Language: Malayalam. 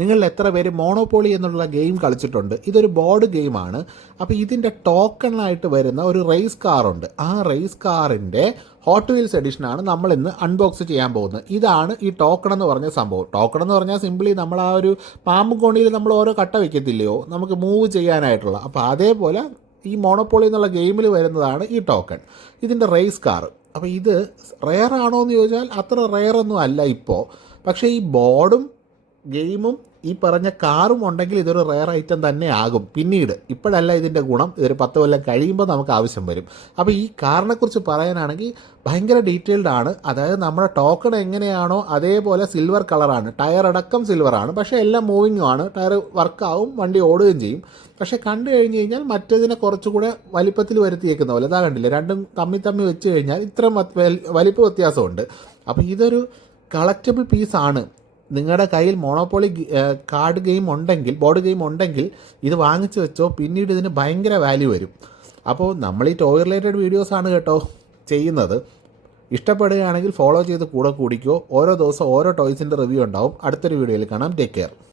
നിങ്ങളിൽ എത്ര പേര് മോണോപോളി എന്നുള്ള ഗെയിം കളിച്ചിട്ടുണ്ട്? ഇതൊരു ബോർഡ് ഗെയിമാണ്. അപ്പോൾ ഇതിൻ്റെ ടോക്കണായിട്ട് വരുന്ന ഒരു റേസ് കാറുണ്ട്. ആ റേസ് കാറിൻ്റെ ഹോട്ട് വീൽസ് എഡിഷനാണ് നമ്മൾ ഇന്ന് അൺബോക്സ് ചെയ്യാൻ പോകുന്നത്. ഇതാണ് ഈ ടോക്കൺ എന്ന് പറഞ്ഞ സംഭവം. ടോക്കൺ എന്ന് പറഞ്ഞാൽ സിംപിളി നമ്മൾ ആ ഒരു പാമ്പ് കോണിയിൽ നമ്മൾ ഓരോ കട്ട വയ്ക്കത്തില്ലയോ നമുക്ക് മൂവ് ചെയ്യാനായിട്ടുള്ള, അപ്പോൾ അതേപോലെ ഈ മോണോപോളി എന്നുള്ള ഗെയിമിൽ വരുന്നതാണ് ഈ ടോക്കൺ. ഇതിൻ്റെ റേസ് കാർ. അപ്പോൾ ഇത് റെയർ ആണോ എന്ന് ചോദിച്ചാൽ അത്ര റെയർ ഒന്നും അല്ല ഇപ്പോൾ. പക്ഷേ ഈ ബോർഡും ഗെയിമും ഈ പറഞ്ഞ കാറും ഉണ്ടെങ്കിൽ ഇതൊരു റെയർ ഐറ്റം തന്നെ ആകും പിന്നീട്. ഇപ്പോഴല്ല ഇതിൻ്റെ ഗുണം, ഇതൊരു 10 കൊല്ലം കഴിയുമ്പോൾ നമുക്ക് ആവശ്യം വരും. അപ്പോൾ ഈ കാറിനെക്കുറിച്ച് പറയാനാണെങ്കിൽ ഭയങ്കര ഡീറ്റെയിൽഡ് ആണ്. അതായത് നമ്മുടെ ടോക്കൺ എങ്ങനെയാണോ അതേപോലെ സിൽവർ കളറാണ്, ടയർ അടക്കം സിൽവറാണ്. പക്ഷേ എല്ലാം മൂവിങ്ങും ആണ്, ടയർ വർക്കാവും, വണ്ടി ഓടുകയും ചെയ്യും. പക്ഷേ കണ്ടു കഴിഞ്ഞ് കഴിഞ്ഞാൽ മറ്റേതിനെ കുറച്ചുകൂടെ വലിപ്പത്തിൽ വരുത്തിയേക്കുന്ന പോലെ ഇതാ കണ്ടില്ലേ, രണ്ടും തമ്മി വെച്ച് കഴിഞ്ഞാൽ ഇത്ര വലിപ്പ വ്യത്യാസമുണ്ട്. അപ്പോൾ ഇതൊരു കളക്റ്റബിൾ പീസാണ്. നിങ്ങളുടെ കയ്യിൽ മോണോപോളി കാർഡ് ഗെയിം ഉണ്ടെങ്കിൽ, ബോർഡ് ഗെയിം ഉണ്ടെങ്കിൽ ഇത് വാങ്ങിച്ചു വെച്ചോ, പിന്നീട് ഇതിന് ഭയങ്കര വാല്യൂ വരും. അപ്പോൾ നമ്മൾ ഈ ടോയ് റിലേറ്റഡ് വീഡിയോസാണ് കേട്ടോ ചെയ്യുന്നത്. ഇഷ്ടപ്പെടുകയാണെങ്കിൽ ഫോളോ ചെയ്ത് കൂടെ കൂടിക്കോ. ഓരോ ദിവസം ഓരോ ടോയ്സിൻ്റെ റിവ്യൂ ഉണ്ടാവും. അടുത്തൊരു വീഡിയോയിൽ കാണാം. Take care.